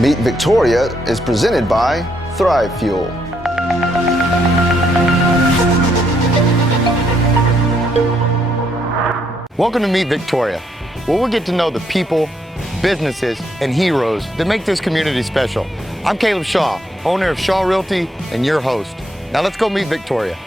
Meet Victoria is presented by Thrive Fuel. Welcome to Meet Victoria, where we'll get to know the people, businesses, and heroes that make this community special. I'm Caleb Shaw, owner of Shaw Realty and your host. Now let's go meet Victoria.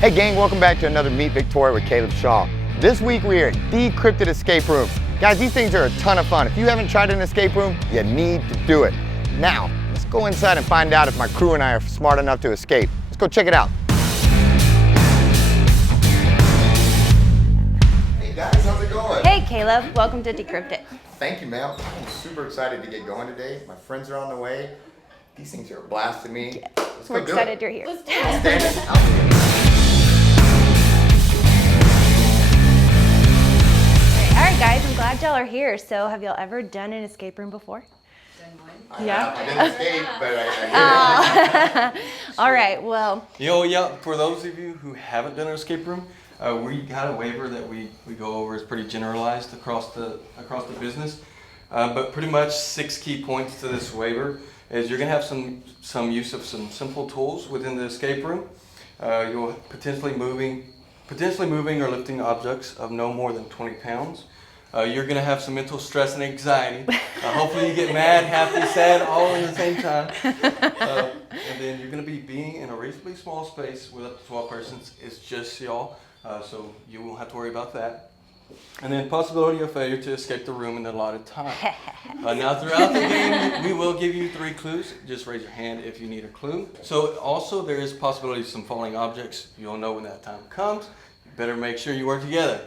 Hey gang, welcome back to another Meet Victoria with Caleb Shaw. This week we are at De-Crypt It Escape Room. Guys, these things are a ton of fun. If you haven't tried an escape room, you need to do it. Now, let's go inside and find out if my crew and I are smart enough to escape. Let's go check it out. Hey guys, how's it going? Hey Caleb, welcome to De-Crypt It. Thank you, ma'am. I'm super excited to get going today. My friends are on the way. These things are a blast to me. Let's We're go do excited it. you're here. Let's do it. All right guys, I'm glad y'all are here. So have y'all ever done an escape room before? Yeah. I didn't escape, but I did. All right, well. Yeah, for those of you who haven't done an escape room, we got a waiver that we go over. It's pretty generalized across the business. But pretty much 6 key points to this waiver is you're gonna have some use of some simple tools within the escape room. You'll potentially moving or lifting objects of no more than 20 pounds. You're gonna have some mental stress and anxiety. Hopefully you get mad, happy, sad, all in the same time. And then you're gonna be being in a reasonably small space with up to 12 persons. It's just y'all, so you won't have to worry about that. And then possibility of failure to escape the room in the allotted time. Now throughout the game, we will give you 3 clues. Just raise your hand if you need a clue. So also there is possibility of some falling objects. You'll know when that time comes. You better make sure you work together.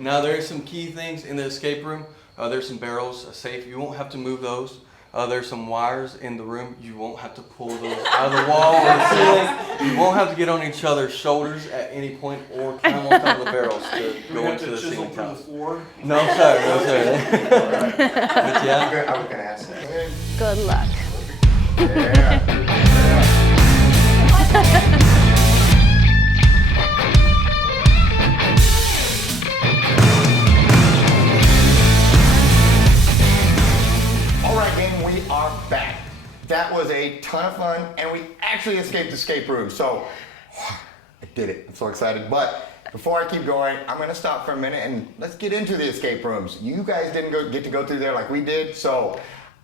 Now there are some key things in the escape room. There's some barrels, a safe. You won't have to move those. There's some wires in the room. You won't have to pull those out of the wall or the ceiling. You won't have to get on each other's shoulders at any point or climb on top of the barrels to go into the ceiling top. No sir, no sir. But yeah. I was gonna ask that. Good luck. Yeah. Back. That was a ton of fun, and we actually escaped the escape room. So I did it. I'm so excited. But before I keep going, I'm going to stop for a minute and let's get into the escape rooms. You guys didn't get to go through there like we did, so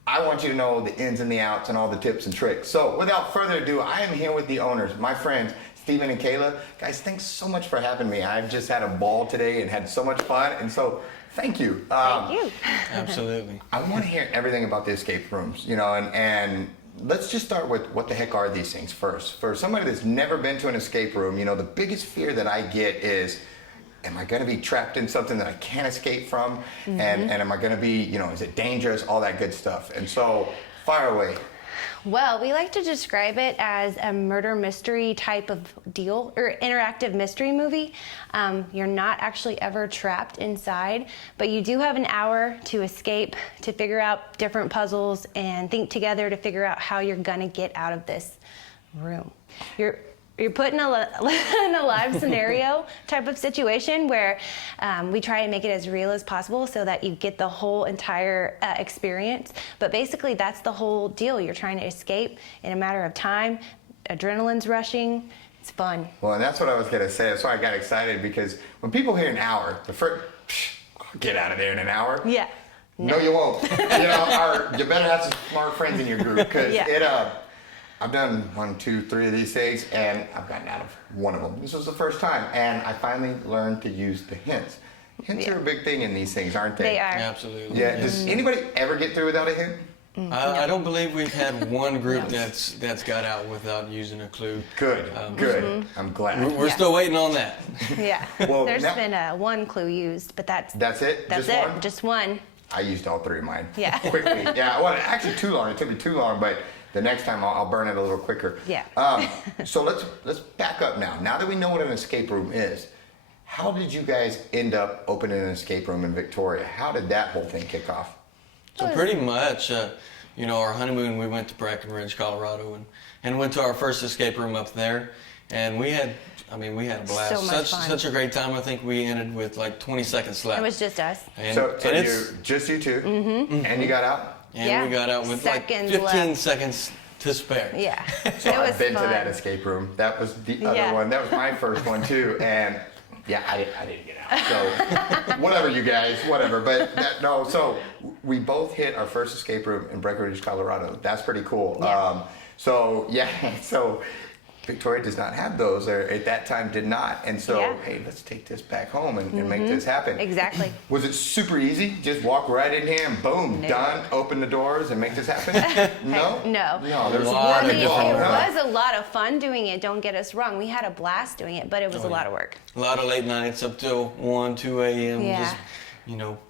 I want you to know the ins and the outs and all the tips and tricks. So without further ado, I am here with the owners, my friends, Steven and Kayla. Guys, thanks so much for having me. I've just had a ball today and had so much fun, and so thank you. Thank you. Absolutely. I want to hear everything about the escape rooms, you know, and let's just start with what the heck are these things first. For somebody that's never been to an escape room, you know, the biggest fear that I get is, am I going to be trapped in something that I can't escape from? Mm-hmm. And am I going to be, you know, is it dangerous? All that good stuff. And so, fire away. Well, we like to describe it as a murder mystery type of deal or interactive mystery movie. You're not actually ever trapped inside, but you do have an hour to escape, to figure out different puzzles and think together to figure out how you're gonna get out of this room. You're put in a live scenario type of situation where we try and make it as real as possible so that you get the whole entire experience. But basically, that's the whole deal. You're trying to escape in a matter of time. Adrenaline's rushing. It's fun. Well, and that's what I was going to say. That's why I got excited, because when people hear an hour, the first, I'll get out of there in an hour. Yeah. No, you won't. You know, you better have some smart friends in your group, because I've done 1, 2, 3 of these things, and I've gotten out of one of them. This was the first time, and I finally learned to use the hints. Hints are a big thing in these things, aren't they? They are. Absolutely. Yeah. Does anybody ever get through without a hint? I don't believe we've had one group that's got out without using a clue. Good. Good. I'm glad. We're still waiting on that. Yeah. Well, There's been one clue used, but that's it. That's just it. One? Just one. I used all 3 of mine. Yeah. Quickly. Yeah. Well, actually too long. It took me too long, but the next time I'll burn it a little quicker. Yeah. So let's back up now. Now that we know what an escape room is, how did you guys end up opening an escape room in Victoria? How did that whole thing kick off? So pretty much, our honeymoon, we went to Breckenridge, Colorado, and went to our first escape room up there. and we had a blast. So much fun. Such a great time. I think we ended with like 20 seconds left. It was just us. And, So and it's, just you two, and you got out? and Yeah. we got out with Seconds like 15 left. seconds to spare. Yeah. So it was I've been fun. to that escape room. That was the other Yeah. one. That was my first one too. And yeah, I didn't get out. So whatever, you guys, whatever. But so we both hit our first escape room in Breckenridge, Colorado. That's pretty cool. Yeah. So Victoria does not have those, or at that time did not. And so, Yeah. hey, let's take this back home and make this happen. Exactly. Was it super easy? Just walk right in here and boom, No. done, open the doors and make this happen? No? No. No, there's A a lot lot of It different involved. was a lot of fun doing it, don't get us wrong. We had a blast doing it, but it was a lot of work. A lot of late nights up till 1, 2 a.m. Yeah. Just,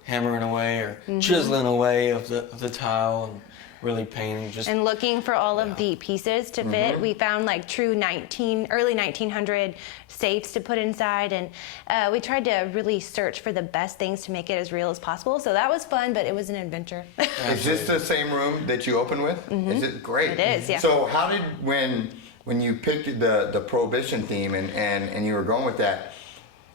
hammering away or chiseling away of the tile and really painting. Just And looking for all of the pieces to fit. We found like true early 1900 safes to put inside, and we tried to really search for the best things to make it as real as possible. So that was fun, but it was an adventure. Is this the same room that you open with? Is it great? It is, yeah. So how did when you picked the Prohibition theme and you were going with that,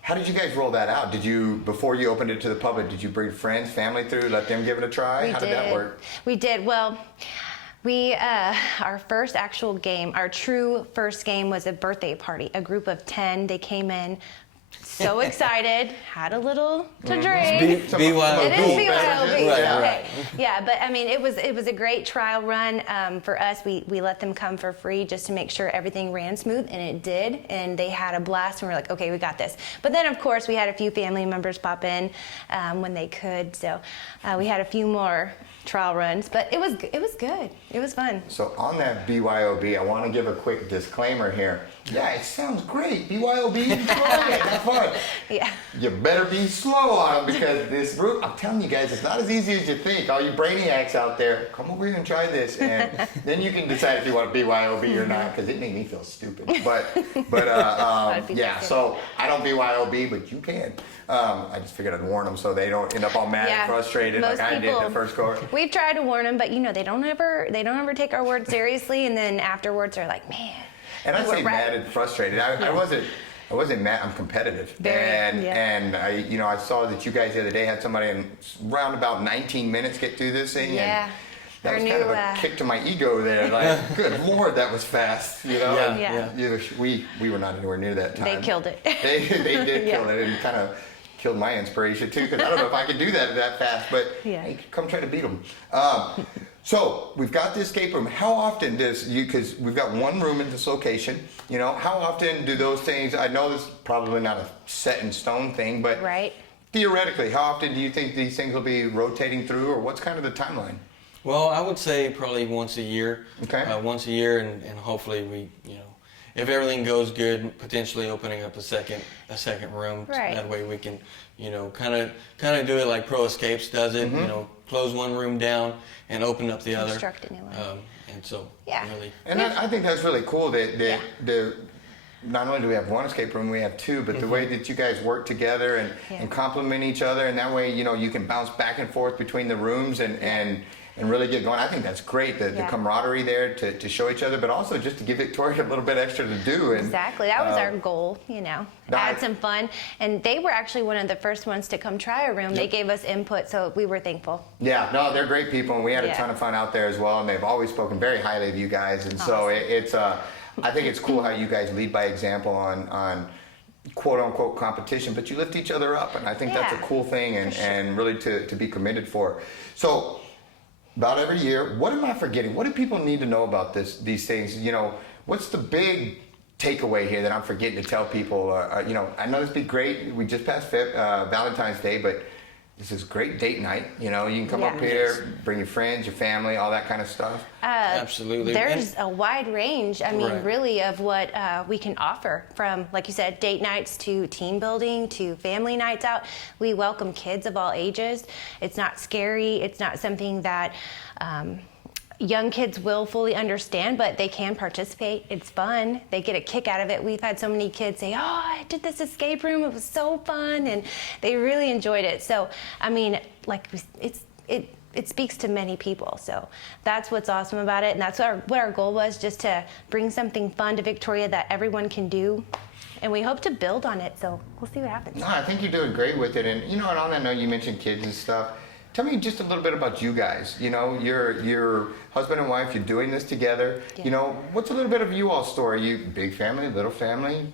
how did you guys roll that out? Did you, before you opened it to the public, did you bring friends, family through, let them give it a try? How did that work? We did. Well, our first actual game, our true first game was a birthday party. A group of 10, they came in so excited, had a little to drink. BYOB. It is BYOB. Right, Okay. Yeah, but I mean, it was a great trial run for us. We let them come for free just to make sure everything ran smooth, and it did. And they had a blast, and we were like, okay, we got this. But then, of course, we had a few family members pop in when they could. So we had a few more trial runs, but it was good. It was fun. So on that BYOB, I want to give a quick disclaimer here. Yeah, it sounds great. BYOB, try it, have fun. Yeah. You better be slow on them, because this route, I'm telling you guys, it's not as easy as you think. All you brainiacs out there, come over here and try this, and then you can decide if you want BYOB or not, because it made me feel stupid. But yeah, so I don't BYOB, but you can. I just figured I'd warn them so they don't end up all mad and frustrated like I did the first course. We've tried to warn them, but they don't ever take our word seriously, and then afterwards they're like, man. And I you were say right." mad and frustrated. I wasn't mad. I'm competitive. Very, and I saw that you guys the other day had somebody in around about 19 minutes get through this thing. Yeah. And that Our was new, kind of a kick to my ego there. Like, good Lord, that was fast. Yeah. We were not anywhere near that time. They killed it. They did Yeah. kill it, and kind of killed my inspiration too, because I don't know if I could do that fast, but hey, come try to beat them. So we've got the escape room. How often because we've got one room in this location, how often do those things, I know this is probably not a set in stone thing, but Right. theoretically, how often do you think these things will be rotating through, or what's kind of the timeline? Well, I would say probably once a year. Okay. Once a year, and hopefully we, if everything goes good, potentially opening up a second room. Right. That way we can, kind of do it like Pro Escapes does it. Close one room down and open up the other. Construct a new one. And so Yeah. really. And I think that's really cool that not only do we have one escape room, we have two, but the way that you guys work together and complement each other, and that way, you can bounce back and forth between the rooms and really get going. I think that's great, the camaraderie there to show each other, but also just to give Victoria a little bit extra to do. And, Exactly. That was our goal, add some fun. And they were actually one of the first ones to come try a room. They gave us input, so we were thankful. Yeah, no, they're great people, and we had a ton of fun out there as well, and they've always spoken very highly of you guys, and so it's I think it's cool how you guys lead by example on quote-unquote competition, but you lift each other up, and I think that's a cool thing, and really to be committed for. So, about every year, what am I forgetting? What do people need to know about these things? What's the big takeaway here that I'm forgetting to tell people? I know this would be great. We just passed Valentine's Day, but this is great date night. You can come up here, bring your friends, your family, all that kind of stuff. Absolutely. There's a wide range, really, of what we can offer, from, like you said, date nights to team building to family nights out. We welcome kids of all ages. It's not scary. It's not something that young kids will fully understand, but they can participate. It's fun. They get a kick out of it. We've had so many kids say, "Oh, I did this escape room. It was so fun," and they really enjoyed it. So, it speaks to many people. So that's what's awesome about it, and that's what our goal was, just to bring something fun to Victoria that everyone can do, and we hope to build on it. So we'll see what happens. No, I think you're doing great with it, and and on that note, you mentioned kids and stuff. Tell me just a little bit about you guys. You're husband and wife. You're doing this together. Yeah. What's a little bit of you all story? You big family, little family,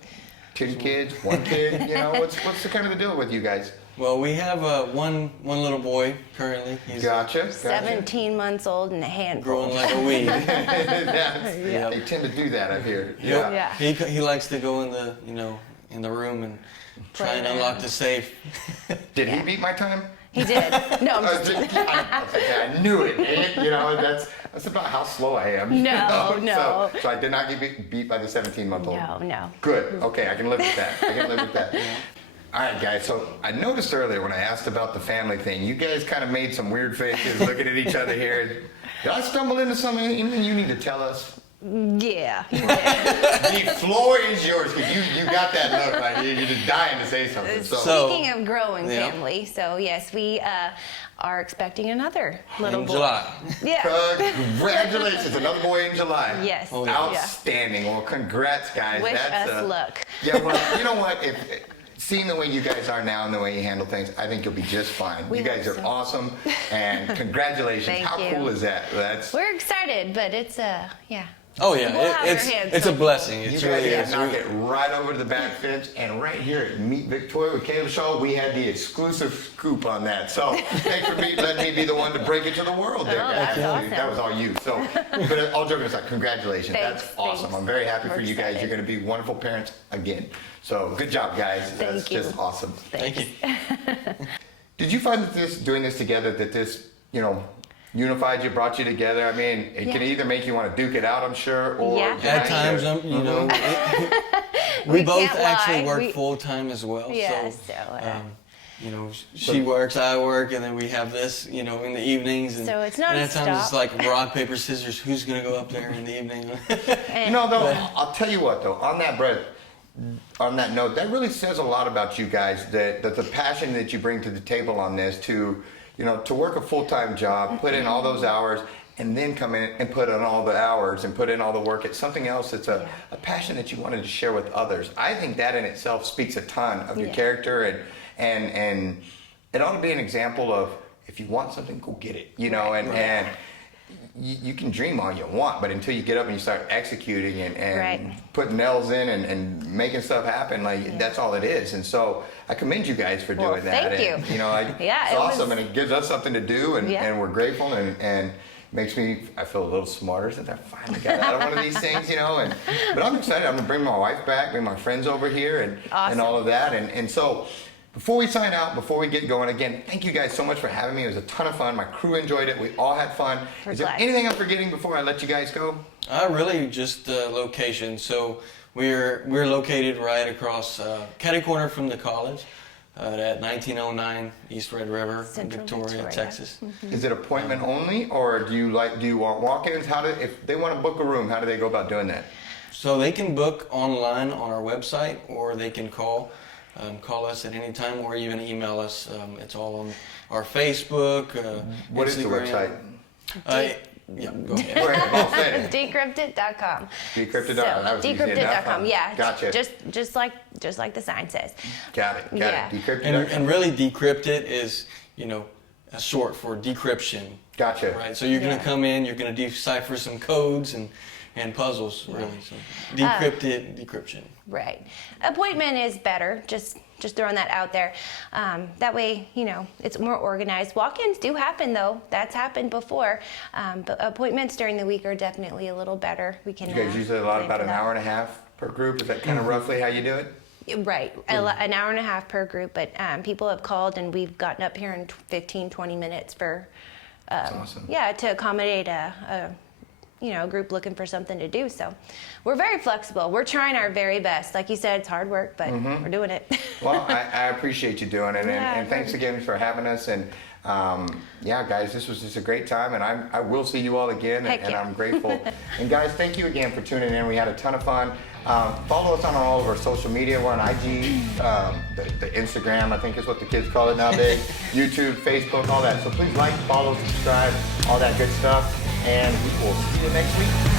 10 kids, 1 kid. What's the kind of the deal with you guys? Well, we have one little boy currently. He's Gotcha. 17 months old and a handful. growing like a weed. Yeah. They tend to do that up here. Yep. Yeah. He likes to go in the room and try and unlock the safe. Did he beat my time? He did. No, I'm just kidding. I knew it. That's about how slow I am. No. So I did not get beat by the 17-month-old. No. Good. Okay, I can live with that. All right, guys. So I noticed earlier when I asked about the family thing, you guys kind of made some weird faces looking at each other here. Did I stumble into something? Anything you need to tell us? Yeah. The floor is yours, because you got that look like you're just dying to say something. Speaking of growing family, so yes, we are expecting another little boy. July. Yeah. Congratulations, another boy in July. Yes. Oh, yeah. Outstanding. Well, congrats, guys. Wish us luck. Yeah, well, you know what? Seeing the way you guys are now and the way you handle things, I think you'll be just fine. You guys are awesome, and congratulations. Thank How you. cool is that? We're excited, but it's yeah. Oh yeah, We'll have our hands it's a full. blessing. You It's guys really got is. to knock it right over to the back fence, and right here at Meet Victoria with Kayla Shae, we had the exclusive scoop on that. So thanks for letting me be the one to break it to the world there, guys. that's awesome. That was all you. So, but all joking aside, congratulations. Thanks, That's awesome. thanks. I'm very happy for We're you guys. excited. You're going to be wonderful parents again. So good job, guys. That's Thank you. just awesome. Thank you. Did you find that doing this together, that this, unified you, brought you together? I mean, it can either make you want to duke it out, I'm sure, or Yeah. At times, we both can't actually lie. work full time as well. Yeah, She works, I work, and then we have this, in the evenings. And, So it's and at times nonstop. it's like rock, paper, scissors. Who's gonna go up there in the evening? I'll tell you what, though, on that note, that really says a lot about you guys, that the passion that you bring to the table on this, to work a full-time job, put in all those hours, and then come in and put in all the hours and put in all the work. It's something else. It's a passion that you wanted to share with others. I think that in itself speaks a ton of your character, and it ought to be an example of, if you want something, go get it, and you can dream all you want, but until you get up and you start executing and putting nails in and making stuff happen, that's all it is. And so I commend you guys for doing that. Thank you. It's awesome, and it gives us something to do, and we're grateful, and makes me, I feel a little smarter since I finally got out of one of these things, but I'm excited. I'm gonna bring my wife back, bring my friends over here, and all of that, and so. Before we sign out, before we get going, again, thank you guys so much for having me. It was a ton of fun. My crew enjoyed it. We all had fun. Is there anything I'm forgetting before I let you guys go? Really just location. So we're located right across catty corner from the college at 1909 East Red River, Central Victoria, Texas. Mm-hmm. Is it appointment only, or do you want walk-ins? If they want to book a room, how do they go about doing that? So they can book online on our website, or they can call us at any time, or even email us. It's all on our Facebook, What Instagram. is the website? Yeah, go ahead. Go ahead, say it. Decryptit.com. Decryptit.com. So, That was easy enough, huh? Decryptit.com. Yeah. Gotcha. Just like the sign says. Got it. Yeah. Decryptit.com. And really, De-Crypt It is, a short for decryption. Gotcha. Right. So you're going to come in, you're going to decipher some codes and puzzles, really. So De-Crypt It, decryption. Right. Appointment is better. Just throwing that out there. That way, it's more organized. Walk-ins do happen, though. That's happened before. But appointments during the week are definitely a little better. We can. You guys usually plan about for an that. hour and a half per group. Is that kind of roughly how you do it? Right. An hour and a half per group. But people have called, and we've gotten up here in 15, 20 minutes for. That's awesome. Yeah, to accommodate a group looking for something to do. So we're very flexible. We're trying our very best. Like you said, it's hard work, but we're doing it. Well, I appreciate you doing it, Yeah, and thanks again for having us. And Yeah, guys, this was just a great time, and I will see you all again, Heck and yeah. I'm grateful. And guys, thank you again for tuning in. We had a ton of fun. Follow us on all of our social media. We're on IG, the Instagram, I think is what the kids call it nowadays, YouTube, Facebook, all that. So please like, follow, subscribe, all that good stuff, and we will see you next week.